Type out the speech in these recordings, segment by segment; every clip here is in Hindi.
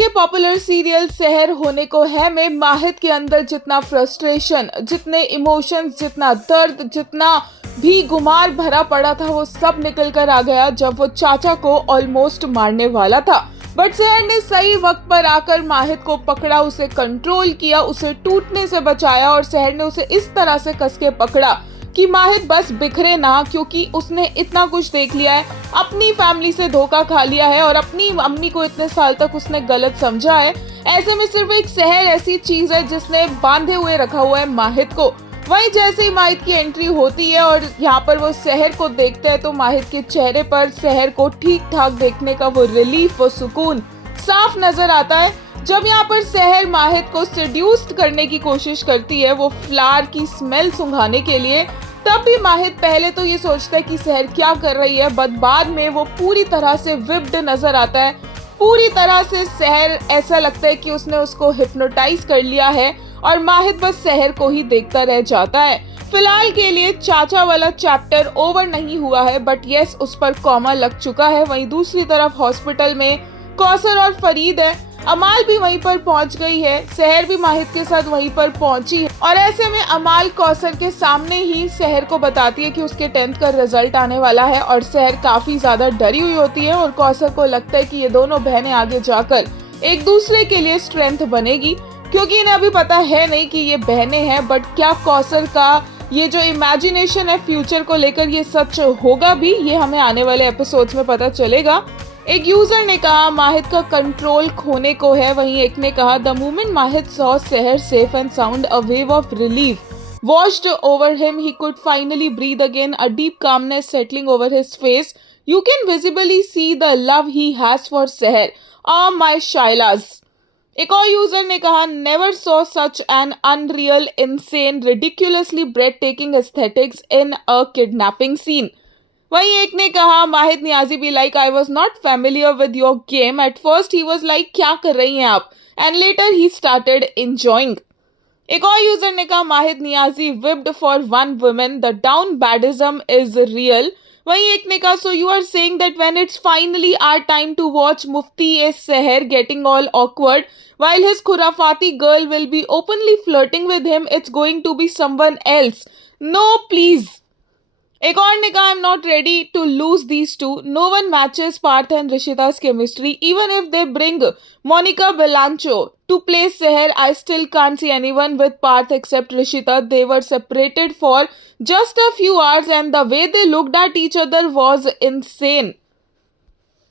के पॉपुलर सीरियल सहर होने को है में माहिद के अंदर जितना फ्रस्ट्रेशन, जितने इमोशंस, जितना दर्द, जितना भी गुमार भरा पड़ा था वो सब निकल कर आ गया जब वो चाचा को ऑलमोस्ट मारने वाला था। बट सहर ने सही वक्त पर आकर माहिद को पकड़ा, उसे कंट्रोल किया, उसे टूटने से बचाया और सहर ने उसे इस तरह से कस के पकड़ा कि माहिद बस बिखरे ना, क्योंकि उसने इतना कुछ देख लिया है, अपनी फैमिली से धोखा खा लिया है और अपनी अम्मी को इतने साल तक उसने गलत समझा है। ऐसे में सिर्फ एक सहर ऐसी चीज है जिसने बांधे हुए रखा हुआ है माहिद को। वहीं जैसे ही माहिद की एंट्री होती है और यहाँ पर वो सहर को देखते हैं तो माहिद के चेहरे पर सहर को ठीक ठाक देखने का वो रिलीफ, वो सुकून साफ नजर आता है। जब यहाँ पर सहर माहिद को सेड्यूस्ड करने की कोशिश करती है वो फ्लावर की स्मेल सूंघाने के लिए, तब भी माहिद पहले तो ये सोचता है कि सहर क्या कर रही है, बट बाद में वो पूरी तरह से विप्ड नजर आता है। पूरी तरह से सहर ऐसा लगता है कि उसने उसको हिप्नोटाइज कर लिया है और माहिद बस सहर को ही देखता रह जाता है। फिलहाल के लिए चाचा वाला चैप्टर ओवर नहीं हुआ है, बट यस उस पर कॉमा लग चुका है। वहीं दूसरी तरफ हॉस्पिटल में कौसर और फरीद है, अमाल भी वहीं पर पहुंच गई है, सहर भी माहिद के साथ वहीं पर पहुंची है और ऐसे में अमाल कौसर के सामने ही सहर को बताती है कि उसके 10th का रिजल्ट आने वाला है और सहर काफी ज्यादा डरी हुई होती है और कौसर को लगता है कि ये दोनों बहनें आगे जाकर एक दूसरे के लिए स्ट्रेंथ बनेगी, क्योंकि इन्हें अभी पता है नहीं कि ये बहनें हैं। बट क्या कौसर का ये जो इमेजिनेशन है फ्यूचर को लेकर ये सच होगा भी, ये हमें आने वाले एपिसोड्स में पता चलेगा। एक यूजर ने कहा माहिद का कंट्रोल खोने को है, वहीं एक ने कहा द मोमेंट माहिद सॉ सहर safe and sound a wave of relief washed over him, he could finally breathe again, a deep calmness settling over his face. You can visibly see the love he has for Seher. Ah, my Shailas. एक और यूजर ने कहा never saw such an unreal, insane, ridiculously breathtaking aesthetics in a kidnapping scene. वहीं एक ने कहा माहिद नियाजी भी like I was not familiar with your game, at first he was like क्या कर रही हैं आप, and later he started enjoying. एक और यूजर ने कहा Mahid Niazi whipped for one woman, the down badism is real. वहीं एक ने कहा so you are saying that when it's finally our time to watch Mufti ए Sahar getting all awkward while his खुराफाती girl will be openly flirting with him, it's going to be someone else. No, please. एक और ने कहा I am not ready to lose these two, no one matches Parth and ऋषिता's chemistry, even if they bring Monica Belancho to play Sahar, I still can't see anyone with Parth except Rishita. They were separated for just a few hours and the way they looked at each other was insane.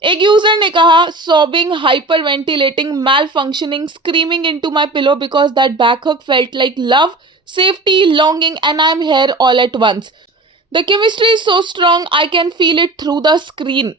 एक यूजर ने कहा sobbing, hyperventilating, malfunctioning, screaming into my pillow because that back hug felt like love, safety, longing, and I'm here all at once. The chemistry is so strong I can feel it through the screen.